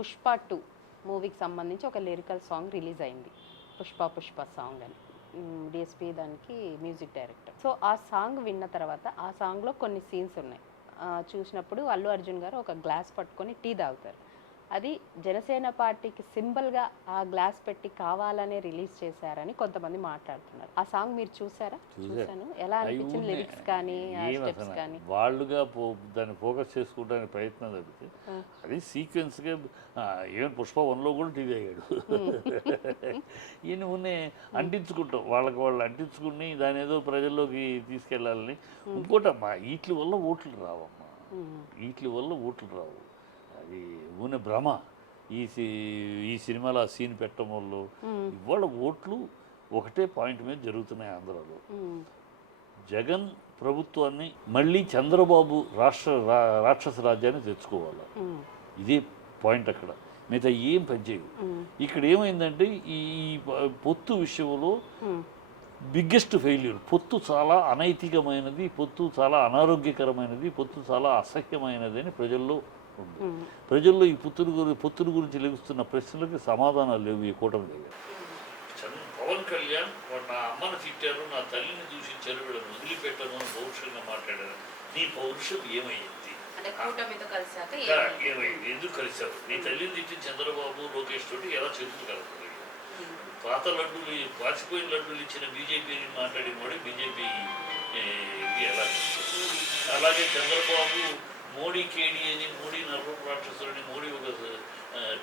Pushpa two మూవీకి సంబంధించి ఒక లిరికల్ సాంగ్ రిలీజ్ అయింది. పుష్ప పుష్ప సాంగ్ అని. డిఎస్పి దానికి మ్యూజిక్ డైరెక్టర్ సో ఆ సాంగ్ విన్న తర్వాత ఆ సాంగ్లో కొన్ని సీన్స్ ఉన్నాయి. చూసినప్పుడు అల్లు అర్జున్ గారు ఒక గ్లాస్ పట్టుకొని టీ తాగుతారు. అది జనసేన పార్టీకి సింబల్గా ఆ గ్లాస్ పెట్టి కావాలనే రిలీజ్ చేశారని కొంతమంది మాట్లాడుతున్నారు. ఆ సాంగ్ మీరు చూసారా? చూసాను ఎలా అనిపించింది లిరిక్స్ కానీ స్టెప్స్ కానీ? వాళ్ళుగా దాన్ని ఫోకస్ చేసుకోవడానికి ప్రయత్నం తప్పితే ఆ. అది సీక్వెన్స్గా ఈవెన్ పుష్ప వన్లో కూడా టీవీ అయ్యాడు. ఈయన ఉన్నే అంటించుకుంటాం. వాళ్ళకి వాళ్ళు అంటించుకుని దాని ఏదో ప్రజల్లోకి తీసుకెళ్ళాలని ఇంకోటమ్మా వీటి వల్ల ఓట్లు రావమ్మా. వీటి వల్ల ఓట్లు రావు. అది ఊనే భ్రమ. ఈ ఈ సినిమాలో ఆ సీన్ పెట్టడం వల్ల ఇవాళ ఓట్లు ఒకటే పాయింట్ మీద జరుగుతున్నాయి ఆంధ్రాలో. జగన్ ప్రభుత్వాన్ని మళ్ళీ చంద్రబాబు రాష్ట్ర రా- రాక్షస రాజ్యాన్ని తెచ్చుకోవాలి? ఇదే పాయింట్ అక్కడ. మిగతా ఏం పనిచేయవు ఇక్కడ ఏమైందంటే ఈ పొత్తు విషయంలో బిగ్గెస్ట్ ఫెయిల్యూర్. పొత్తు చాలా అనైతికమైనది పొత్తు చాలా అనారోగ్యకరమైనది పొత్తు చాలా అసహ్యమైనది అని ప్రజల్లో ఉంది. ప్రజల్లో ఈ పొత్తుల గురి పొత్తుల గురించి లెగుస్తున్న ప్రశ్నలకి సమాధానాలు లేవు ఈ కూటమి దగ్గర. పవన్ కళ్యాణ్ వాడు నా అమ్మను తిట్టారు నా తల్లిని దూషించారు వీళ్ళని వదిలిపెట్టాను అని పౌరుషంగా మాట్లాడారు. నీ పౌరుషం ఏమైంది? ఏమైంది? ఎందుకు కలిసావు? నీ తల్లిని తిట్టిన చంద్రబాబు లోకేష్ తోటి ఎలా చేతులు కలపలేదు పాత లడ్డూలు పాచిపోయిన లడ్డూలు ఇచ్చిన బీజేపీని మాట్లాడిన వాడు బీజేపీ ఎలా చేస్తారు? అలాగే చంద్రబాబు మోడీ కేడీ అని మోడీ నర్రపు రాక్షసులని మోడీ ఒక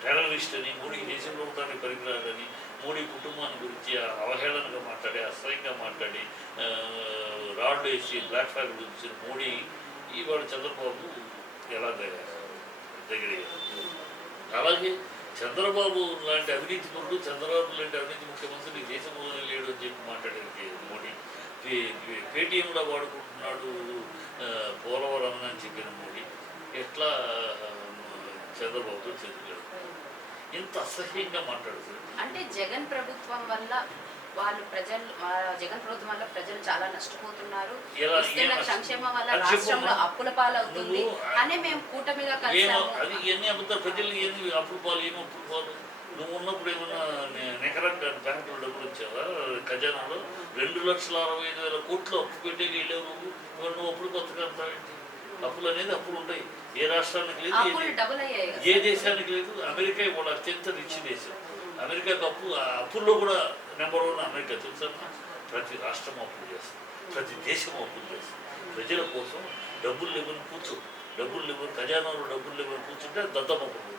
టెర్రరిస్ట్ అని మోడీ దేశంలో ఉండడానికి పరికరాలని మోడీ కుటుంబాన్ని గురించి అవహేళనగా మాట్లాడి అసహ్యంగా మాట్లాడి రాడ్లు వేసి బ్లాక్ ఫ్లాగ్ గురించి మోడీ ఇవాళ చంద్రబాబు ఎలా దగ్గర దగ్గర అలాగే చంద్రబాబు లాంటి అవినీతి పరుడు చంద్రబాబు లాంటి అవినీతి ముఖ్యమంత్రి దేశంలో లేడు అని చెప్పి మాట్లాడేది మోడీ. పేటీఎంలో వాడుకుంటున్నాడు ఆ, పోలవరం అని చెప్పిన మోడీ ఎట్లా ఆ, చంద్రబాబుతో చంద్రబాబు ఇంత అసహ్యంగా మాట్లాడుతుంది అంటే జగన్ ప్రభుత్వం వల్ల వాళ్ళు ప్రజలు జగన్ ప్రభుత్వం వల్ల ప్రజలు చాలా నష్టపోతున్నారు? సంక్షేమం వల్ల రాష్ట్రంలో. అప్పుల పాలవుతుంది అనే మేము కూటమిగా కలిసాము. అది ఇవన్నీ అబద్ధాలు ప్రజలు అప్పులు పాలు ఏమో అప్పులు పాలు. నువ్వు ఉన్నప్పుడు ఏమన్నా నెకరంగా బ్యాంకులో డబ్బులు వచ్చావా? ఖజానాలో? రెండు లక్షల అరవై ఐదు వేల కోట్లు అప్పు పెట్టే వెళ్ళావు నువ్వు. అప్పులు కొత్తగా అంటావేంటి అప్పులు అనేది అప్పులు ఉంటాయి. ఏ రాష్ట్రానికి లేదు ఏ. దేశానికి లేదు అమెరికా ఇవాళ అత్యంత రిచ్ దేశం. అమెరికాకు అప్పు అప్పుల్లో కూడా నెంబర్ వన్ అమెరికా తెలుసా ప్రతి రాష్ట్రం అప్పులు చేస్తుంది. ప్రతి దేశం అప్పులు చేస్తుంది. ప్రజల కోసం డబ్బులు లేవని కూర్చో డబ్బులు లేవని ఖజానాలో డబ్బులు లేవని కూర్చుంటే దద్దమ్మ పోతుంది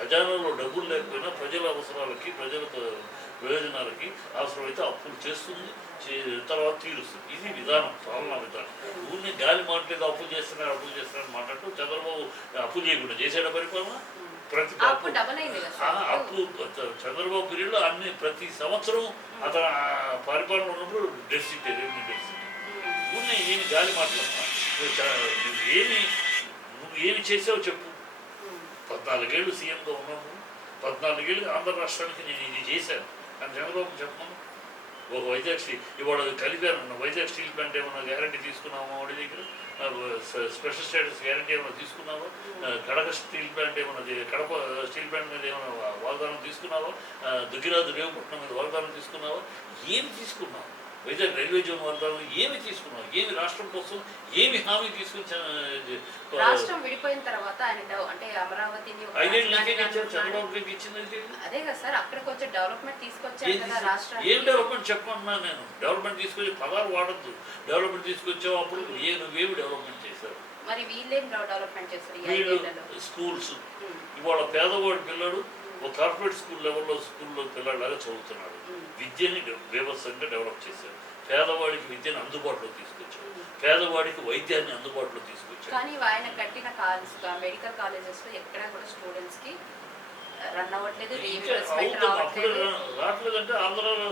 ఖజానాలో డబ్బులు లేకపోయినా ప్రజల అవసరాలకి ప్రజల ప్రయోజనాలకి అవసరమైతే అప్పులు చేస్తుంది తర్వాత తీరుస్తుంది. ఇది విధానం పాలనా విధానం. ఊరిని గాలి మాట్లాడేది అప్పులు చేస్తున్నారు అప్పులు చేస్తున్నారు మాట్లాడుతూ చంద్రబాబు అప్పు చేయకుండా చేసాడా పరిపాలన? ప్రతి అప్పు చంద్రబాబు పీరియడ్లో అన్ని ప్రతి సంవత్సరం అతను పరిపాలన ఉన్నప్పుడు డెఫిసిట్ రెవెన్యూ డెఫిసిట్. ఊరిని ఏమి గాలి మాట్లాడుతున్నా ఏమి నువ్వు ఏమి చేసావో చెప్పు. పద్నాలుగేళ్ళు సీఎంగా ఉన్నాను. పద్నాలుగేళ్ళు ఆంధ్ర రాష్ట్రానికి నేను ఇది చేశాను. అని చంద్రబాబు చెప్పను. ఒక వైజాగ్ స్టీల్. ఇవాళ కలిపాను వైజాగ్ స్టీల్ ప్లాంట్ ఏమైనా గ్యారంటీ తీసుకున్నావా వాడి దగ్గర? స్పెషల్ స్టేటస్ గ్యారంటీ ఏమైనా తీసుకున్నావా? ఆ, కడప స్టీల్ ప్లాంట్ ఏమైనా కడప స్టీల్ ప్లాంట్ మీద ఏమైనా వాగ్దానం తీసుకున్నావా? దుగ్గిరాజు రేవుపట్నం మీద వాగ్దానం తీసుకున్నావా? ఏం తీసుకున్నావు? వైజాగ్ రైల్వే జోన్ వాగ్దానం ఏమి తీసుకున్నావు? ఏమి రాష్ట్రం కోసం ఏమి హామీ తీసుకుని రాష్ట్రం విడిపోయిన తర్వాత ఆయన అంటే అమరావతిని ఇది. అదే కదా సార్ అక్కడ కొంచెం డెవలప్మెంట్ తీసుకొచ్చారు ఏం కదా డెవలప్మెంట్ చెప్పమన్నా నేను? డెవలప్మెంట్ తీసుకొచ్చి పదాలు వాడద్దు. డెవలప్మెంట్ తీసుకొచ్చావు అప్పుడు ఏ నువ్వేమి డెవలప్మెంట్ చేశావు? మరి వీళ్ళేం డెవలప్మెంట్ చేస్తారు స్కూల్స్. ఇవాళ పేదవాడి పిల్లడు ఒక కార్పొరేట్ స్కూల్ లెవెల్లో స్కూల్లో పిల్లలాగా చదువుతున్నాడు. విద్యని వ్యవస్థగా డెవలప్ చేశారు. పేదవాడికి విద్యను అందుబాటులో తీసుకొచ్చారు. పేదవాడికి వైద్యాన్ని అందుబాటులో తీసుకొచ్చారు. కానీ ఆయన కట్టిన కాలేజ్ మెడికల్ కాలేజెస్లో ఎక్కడా కూడా స్టూడెంట్స్కి రన్ అవ్వట్లేదు రావట్లేదంటే ఆంధ్రాలో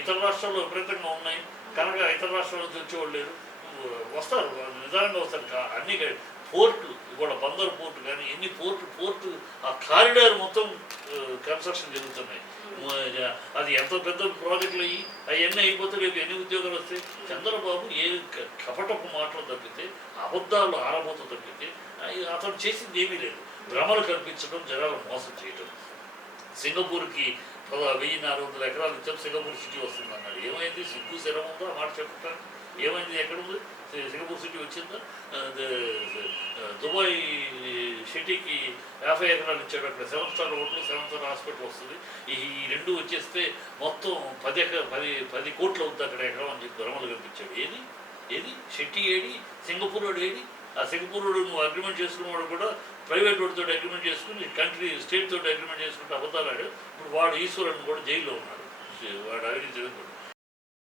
ఇతర రాష్ట్రాల్లో విపరీతంగా ఉన్నాయి. కనుక ఇతర రాష్ట్రాల నుంచి వచ్చేవాళ్ళు లేరు. వస్తారు నిదానంగా వస్తారు. అన్ని పోర్టు ఇవాళ బందర్ పోర్టు కానీ ఎన్ని పోర్టు పోర్టు ఆ కారిడార్ మొత్తం కన్స్ట్రక్షన్ జరుగుతున్నాయి. అది ఎంత పెద్ద ప్రాజెక్టులు అయ్యి అవన్నీ అయిపోతే రేపు ఎన్ని ఉద్యోగాలు వస్తాయి? చంద్రబాబు ఏ కపటపు మాటలు తప్పితే అబద్ధాలు ఆరబోత తప్పితే అతను చేసింది ఏమీ లేదు. భ్రమలు కల్పించడం జనాలు మోసం చేయడం సింగపూర్కి వెయ్యి నాలుగు వందల ఎకరాలు ఇచ్చాం సింగపూర్ సిటీ వస్తుంది అన్నాడు ఏమైంది? సిగ్గు శరం ఉందో? ఆ మాట చెప్తాను. ఏమైంది ఎక్కడ ఉంది? సింగపూర్ సిటీ వచ్చిందా? దుబాయ్ సిటీకి యాభై ఎకరాలు ఇచ్చాడు అక్కడ seven star hotel seven star hospital వస్తుంది. ఈ ఈ రెండు వచ్చేస్తే మొత్తం పది ఎకర పది పది కోట్లు అవుతుంది అక్కడ ఎకరం అని చెప్పి భ్రమలు కనిపించాడు ఏది? ఏది? షెట్టి ఏడి సింగపూర్ వాడు ఏడి ఆ సింగపూర్ వాడు నువ్వు అగ్రిమెంట్ చేసుకున్నవాడు కూడా ప్రైవేట్ వాడితో అగ్రిమెంట్ చేసుకుని కంట్రీ స్టేట్ తోటి అగ్రిమెంట్ చేసుకుంటే అబద్ధాలాడు ఇప్పుడు వాడు ఈశ్వరుని కూడా జైల్లో ఉన్నాడు. వాడు అవినీతి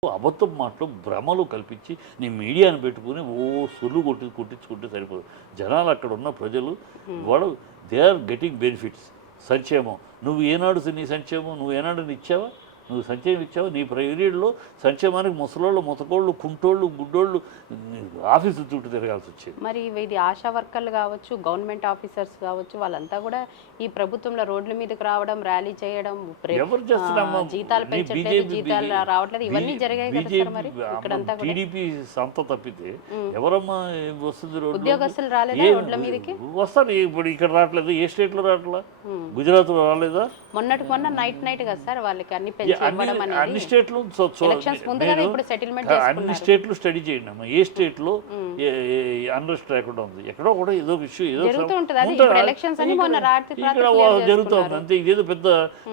అబద్ధం మాటలు భ్రమలు కల్పించి నీ మీడియాను పెట్టుకుని ఓ సొల్లు కొట్టి కొట్టించుకుంటే సరిపోదు. జనాలు అక్కడ ఉన్న ప్రజలు వాడు దే ఆర్ గెటింగ్ బెనిఫిట్స్ సంక్షేమం. నువ్వు ఏనాడు నీ సంక్షేమం నువ్వు ఏనాడు నీ ఇచ్చావా? నువ్వు సంక్షేమం ఇచ్చావు నీ పీరియడ్లో సంక్షేమానికి ముసలోళ్ళు ముసకోళ్ళు కుంటోళ్ళు గుడ్డోళ్ళు ఆఫీసు చుట్టూ తిరగాల్సి వచ్చేది. మరి ఇది ఆశా వర్కర్లు కావచ్చు గవర్నమెంట్ ఆఫీసర్స్ కావచ్చు వాళ్ళంతా కూడా ఈ ప్రభుత్వంలో రోడ్ల మీదకి రావడం ర్యాలీ చేయడం ఎవరు చేస్తున్నారమ్మా? ఆ, జీతాలు పెంచట్లేదు BJP జీతాలు రావట్లేదు. ఇవన్నీ జరిగాయి కదా సార్ మరి ఇక్కడంతా కూడా. టీడీపీ సంత తప్పితే ఎవరమ్మా వస్తుంది ఉద్యోగస్తులు రాలేదా రోడ్ల మీదకి? వస్తారు ఇప్పుడు ఇక్కడ రావట్లేదు? ఏ స్టేట్లో రావట్లా? ఉమ్. గుజరాత్లో రాలేదా? మొన్నటి మొన్న నైట్ నైట్ కదా సార్ వాళ్ళకి అన్ని అన్ని స్టేట్లు అన్ని స్టేట్లు స్టడీ చేయండి అమ్మా. ఏ స్టేట్లో అన్రెస్ట్ లేకుండా ఉంది. ఎక్కడో కూడా ఏదో ఇష్యూ ఏదో జరుగుతూ. అంతే. ఇదేదో పెద్ద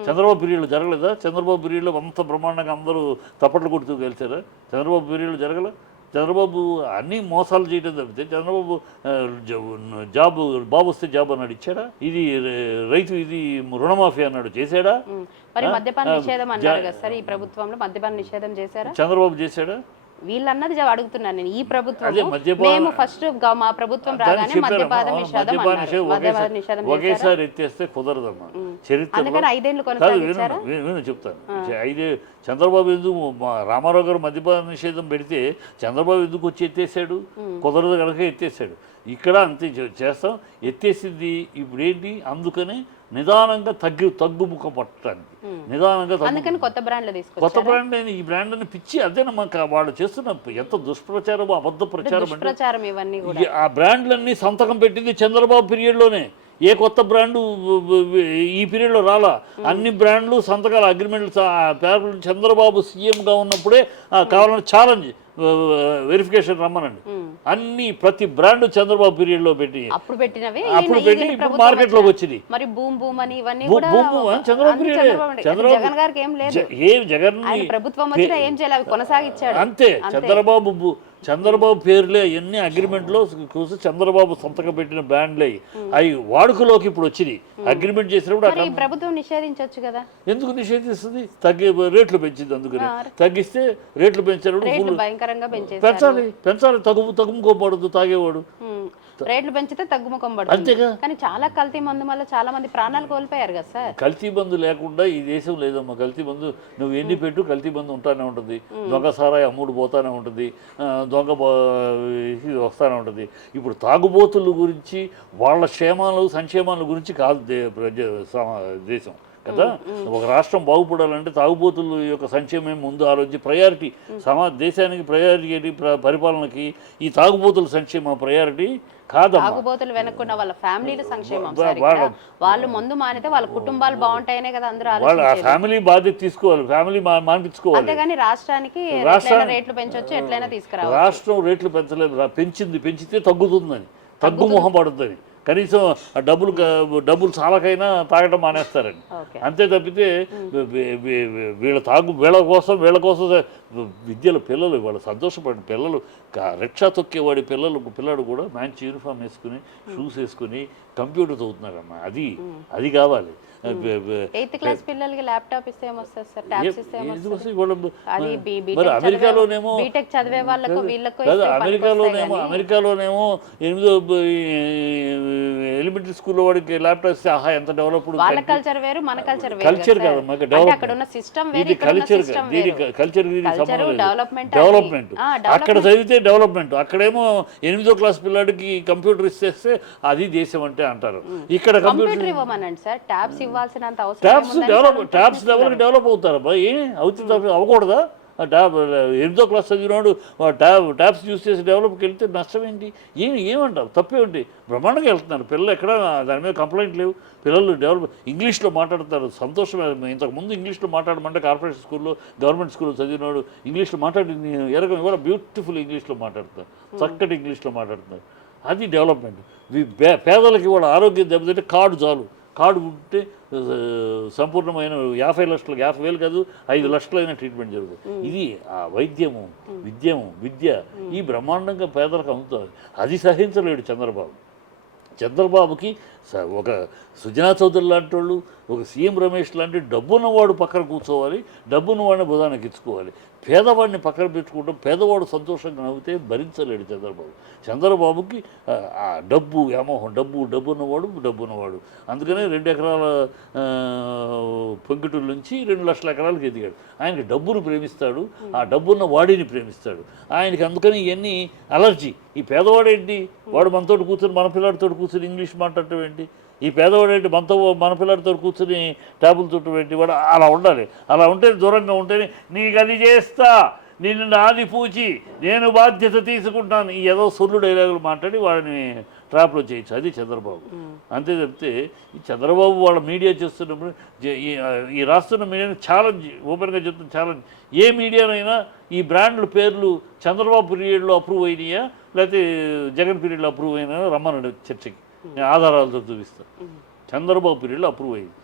చంద్రబాబు పీరియడ్లో జరగలేదా? చంద్రబాబు పీరియడ్లో అంత బ్రహ్మాండంగా అందరూ తప్పట్లు కొడుతూ గెలిచారా? చంద్రబాబు పీరియడ్లో జరగల? చంద్రబాబు అన్ని మోసాలు చేయడం తప్పితే చంద్రబాబు జాబ్ బాబు వస్తే జాబ్ అన్నాడు ఇచ్చాడా ఇది రైతు ఇది రుణమాఫీ అన్నాడు చేశాడా. మరి? మద్యపాన నిషేధం అన్నారు కదా సార్ ఈ ప్రభుత్వంలో మద్యపాన నిషేధం చేశారా చంద్రబాబు చేశాడా వీళ్ళన్నది అడుగుతున్నాను నేను. ఈ ప్రభుత్వం మేము ఫస్ట్ మా ప్రభుత్వం రాగానే అవును, నిషేధం ఒకేసారి- ఎత్తేస్తే కుదరదమ్మా. కొనసాగించారా? విను, విను చెప్తాను. అయితే చంద్రబాబు ఎందుకు రామారావు గారు మద్యపాన నిషేధం పెడితే చంద్రబాబు ఎందుకు వచ్చి ఎత్తేసాడు కుదరదు కనుక ఎత్తేసాడు ఇక్కడ అంతే చే- చేస్తాం. ఎత్తేసింది ఇప్పుడు ఏంటి అందుకనే నిదానంగా తగ్గి తగ్గుముఖ పట్టడానికి. నిదానంగా అందుకని కొత్త బ్రాండ్లు కొత్త తీసుకొచ్చారు బ్రాండ్ అయిన ఈ బ్రాండ్ అని పిచ్చి అదేనమ్మా కా- వాళ్ళు చేస్తున్న ఎంత దుష్ప్రచారం అబద్ధ ప్రచారం ఇవన్నీ ఆ బ్రాండ్లన్నీ సంతకం పెట్టింది చంద్రబాబు పీరియడ్లోనే. ఏ కొత్త బ్రాండు ఈ పీరియడ్లో రాలా? అన్ని బ్రాండ్లు సంతకాల అగ్రిమెంట్లు పేపర్లు చంద్రబాబు సీఎంగా ఉన్నప్పుడే కావాలని ఛాలెంజ్ వెరిఫికేషన్ రమ్మనండి. అన్ని ప్రతి బ్రాండ్ చంద్రబాబు పీరియడ్లో పెట్టి అప్పుడు పెట్టినవి అప్పుడు పెట్టి ఇప్పుడు మార్కెట్లోకి వచ్చాక. వచ్చింది. మరి భూమ్ భూమ్ అని ఇవన్నీ కూడా చంద్రబాబు పీరియడే. చంద్రబాబు గారికి ఏం లేదు. ఏ జగన్ ప్రభుత్వం వచ్చినా ఏం చేయాలి? అవి కొనసాగించాడు. అంతే. చంద్రబాబు చంద్రబాబు పేర్లే ఎన్ని అగ్రిమెంట్లో చూసి చంద్రబాబు సంతకం పెట్టిన బ్రాండ్లే అవి వాడుకలోకి ఇప్పుడు వచ్చినాయి. అగ్రిమెంట్ చేసినప్పుడు ప్రభుత్వం నిషేధించొచ్చు కదా? ఎందుకు నిషేధిస్తుంది? తగ్గి రేట్లు పెంచింది అందుకని. తగ్గిస్తే రేట్లు పెంచినప్పుడు పెంచాలి పెంచాలి. తగ్గు తగ్గుకోబడదు తాగేవాడు. రేట్లు పెంచితే తగ్గుముఖం పడుతుంది. కానీ చాలా కల్తీ మందు వల్ల చాలా మంది ప్రాణాలు కోల్పోయారు కదా సార్. కల్తీ బంధు లేకుండా ఈ దేశం లేదమ్మా. కల్తీ బంధు నువ్వు ఎన్ని పెట్టు కల్తీ బంధు ఉంటానే ఉంటుంది. దొంగ సారాయి అమ్ముడు పోతానే ఉంటుంది. దొంగ వస్తానే ఉంటుంది. ఇప్పుడు తాగుబోతుల గురించి వాళ్ళ క్షేమాలు సంక్షేమాల గురించి కాదు దేశం. కదా? ఒక రాష్ట్రం బాగుపడాలంటే తాగుబోతుల యొక్క సంక్షేమం ముందు ఆలోచించి ప్రయారిటీ సమా దేశానికి ప్రయారిటీ పరిపాలనకి ఈ తాగుబోతుల సంక్షేమ ప్రయారిటీ కాదమ్మా. తాగుబోతులు వెనక్కున్న వాళ్ళ ఫ్యామిలీల సంక్షేమం వాళ్ళ- ముందు మానితే వాళ్ళ కుటుంబాలు బాగుంటాయనే కదా అందరూ వాళ్ళు ఆ ఫ్యామిలీ బాధ్యత తీసుకోవాలి. ఫ్యామిలీ మానిపించుకోవాలి. అంతేగాని రాష్ట్రానికి రేట్లు పెంచొచ్చు ఎట్లయినా తీసుకురావచ్చు. రాష్ట్రం రేట్లు పెంచలేదు. పెంచింది పెంచితే తగ్గుతుందని. తగ్గు మొహం పడుతుంది. కనీసం ఆ డబ్బులు డబ్బులు చాలకైనా తాగడం మానేస్తారని ఓకే. అంతే తప్పితే వీళ్ళ తాగు వీళ్ళ కోసం వీళ్ళ కోసం విద్యల పిల్లలు వాళ్ళు సంతోషపడిన పిల్లలు రిక్షా తొక్కేవాడి పిల్లలు పిల్లడు కూడా మంచి యూనిఫామ్ వేసుకుని షూస్ వేసుకుని కంప్యూటర్ చదువుతున్నారమ్మా. అది అది కావాలి. ఎయిత్ క్లాస్ పిల్లలకి ల్యాప్టాప్ ఇస్తే ఏమొస్తుంది సార్ ట్యాబ్స్ ఇస్తే మరి అమెరికాలోనేమో బీటెక్ చదివే వాళ్ళకు వీళ్ళకు అమెరికాలోనేమో అమెరికాలోనేమో ఎనిమిదో ఎలిమెంటరీ స్కూల్లో వాడికి ల్యాప్టాప్ ఇస్తే ఆహా ఎంత డెవలప్డ్ వాళ్ళ కల్చర్ వేరు మన కల్చర్ వేరు కల్చర్ కదా అంటే డెవలప్ అక్కడ ఉన్న సిస్టమ్ వేరు ఇది ఇక్కడ కల్చర్ దీని కల్చర్ దీనికి సంబంధం డెవలప్మెంట్. ఆ, అక్కడ చదివితే డెవలప్మెంట్ అక్కడేమో ఎనిమిదో క్లాస్ పిల్లాడికి కంప్యూటర్ ఇస్తే అది దేశం అంటే అంటారు. ఇక్కడ కంప్యూటర్ కంప్యూటర్ ఇవ్వమనండి సార్ ట్యాబ్స్ ఇవ్వాల్సినంత అవసరం ట్యాబ్స్ ఏముందని డెవలప్ ట్యాబ్స్ ప్రశ్నిస్తున్నాం. డెవలప్ అవుతారబ్బా ఏ? అవుతుంది అవ్వకూడదా? ట్యాబ్ ఎనిమిదో క్లాస్ చదివినవాడు ఆ ట్యాబ్ ట్యాబ్స్ యూస్ చేసి డెవలప్కి వెళ్తే నష్టం ఏంటి? ఏమి ఏమంటారు తప్పేంటి బ్రహ్మాండంగా వెళ్తున్నారు. పిల్లలు ఎక్కడ? దాని మీద కంప్లైంట్ లేవు. పిల్లలు డెవలప్ ఇంగ్లీష్లో మాట్లాడతారు. సంతోషమే. ఇంతకుముందు ఇంగ్లీష్లో మాట్లాడమంటే కార్పొరేషన్ స్కూల్లో గవర్నమెంట్ స్కూల్లో చదివినవాడు ఇంగ్లీష్లో మాట్లాడి ఎరగ కూడా బ్యూటిఫుల్ ఇంగ్లీష్లో మాట్లాడతారు. చక్కటి ఇంగ్లీష్లో మాట్లాడుతున్నారు అది డెవలప్మెంట్ పేదలకి వాళ్ళ ఆరోగ్యం దెబ్బతింటే కార్డు చాలు. కార్డు ఉంటే సంపూర్ణమైన యాభై లక్షలు యాభై వేలు కాదు ఐదు లక్షలైన ట్రీట్మెంట్ జరుగుతుంది. ఇది ఆ వైద్యము విద్యము విద్య ఈ బ్రహ్మాండంగా పేదలకు అందుతుంది. అది సహించలేడు చంద్రబాబు. చంద్రబాబుకి స- ఒక సుజనా చౌదరి లాంటి వాళ్ళు ఒక సీఎం రమేష్ లాంటి డబ్బున్నవాడు పక్కన కూర్చోవాలి డబ్బున్నవాడిని బుధానికి ఇచ్చుకోవాలి. పేదవాడిని పక్కన పెట్టుకుంటాం పేదవాడు సంతోషంగా నవ్వితే భరించలేడు చంద్రబాబు. చంద్రబాబుకి డబ్బు వ్యామోహం డబ్బు డబ్బు ఉన్నవాడు డబ్బు ఉన్నవాడు అందుకనే రెండు ఎకరాల ఆ, నుంచి రెండు లక్షల ఎకరాలకు ఎదిగాడు. ఆయనకి డబ్బును ప్రేమిస్తాడు ఆ డబ్బున్న వాడిని ప్రేమిస్తాడు. ఆయనకి అందుకని ఇవన్నీ అలర్జీ. ఈ పేదవాడేంటి? వాడు మనతోటి కూర్చొని మన పిల్లాడితో కూర్చొని ఇంగ్లీష్ మాట్లాడటం ఏంటి? ఈ పేదవాడేంటి మనతో మన పిల్లాడితో కూర్చొని టేబుల్ చుట్టూ ఏంటి వాడు అలా ఉండాలి. అలా ఉంటే దూరంగా ఉంటేనే నీకు అది చేస్తా నిన్ను నాది పూచి నేను బాధ్యత తీసుకుంటాను. ఈ ఏదో సొల్లు డైలాగులు మాట్లాడి వాడిని ట్రాప్లో చేయొచ్చు అది చంద్రబాబు. అంతే చెప్తే ఈ చంద్రబాబు వాళ్ళ మీడియా చేస్తున్నప్పుడు ఈ రాస్తున్న మీడియాని ఛాలెంజ్ ఓపెన్గా చెప్తున్న ఛాలెంజ్. ఏ మీడియానైనా ఈ బ్రాండ్ల పేర్లు చంద్రబాబు పీరియడ్లో అప్రూవ్ అయినాయా? లేకపోతే జగన్ పీరియడ్లో అప్రూవ్ అయినా రమ్మన్నాడు చర్చకి. నేను ఆధారాలతో చూపిస్తాను చంద్రబాబు పీరియడ్లో అప్రూవ్ అయింది.